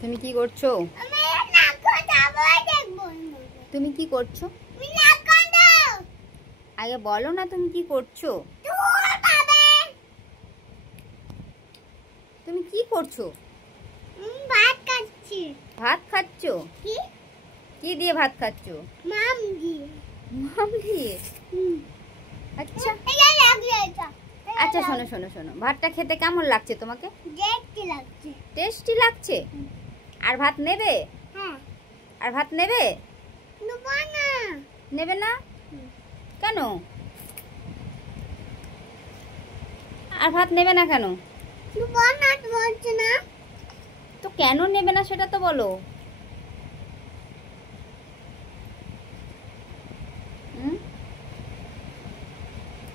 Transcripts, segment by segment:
তুমি কি করছো? তুমি কি করছো? আগে বলো না তুমি কি করছো? তুমি কি করছো? ভাত খাচ্ছি। ভাত খাচ্ছো? কি দিয়ে ভাত খাচ্ছো? মাম দিয়ে। মাম দিয়ে? আচ্ছা আচ্ছা, শোনো শোনো শোনো, ভাতটা খেতে কেমন লাগছে তোমাকে? টেস্টি লাগছে। টেস্টি লাগছে? আর ভাত নেবে? হ্যাঁ। আর ভাত নেবে? নেবো না। নেবে না কেন? আর ভাত নেবে না কেন? নেবো না বলছো না। তো কেন নেবে না সেটা তো বলো।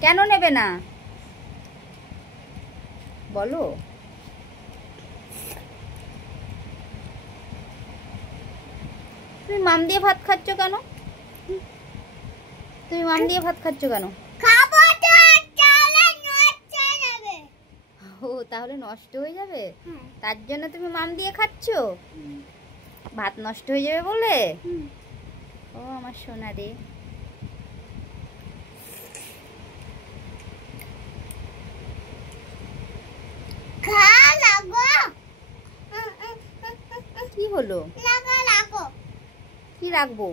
কেন নেবে না বলো। তুমি মাম দিয়ে ভাত খাচ্ছ কেন? তুমি মাম দিয়ে ভাত খাচ্ছ কেন? খাবো তো, তাহলে নষ্ট হয়ে যাবে। ও, তাহলে নষ্ট হয়ে যাবে? হ্যাঁ। তার জন্য তুমি মাম দিয়ে খাচ্ছ? ভাত নষ্ট হয়ে যাবে বলে? ও আমার সোনা রে। কি হলো? লাগো। কি রাখবো?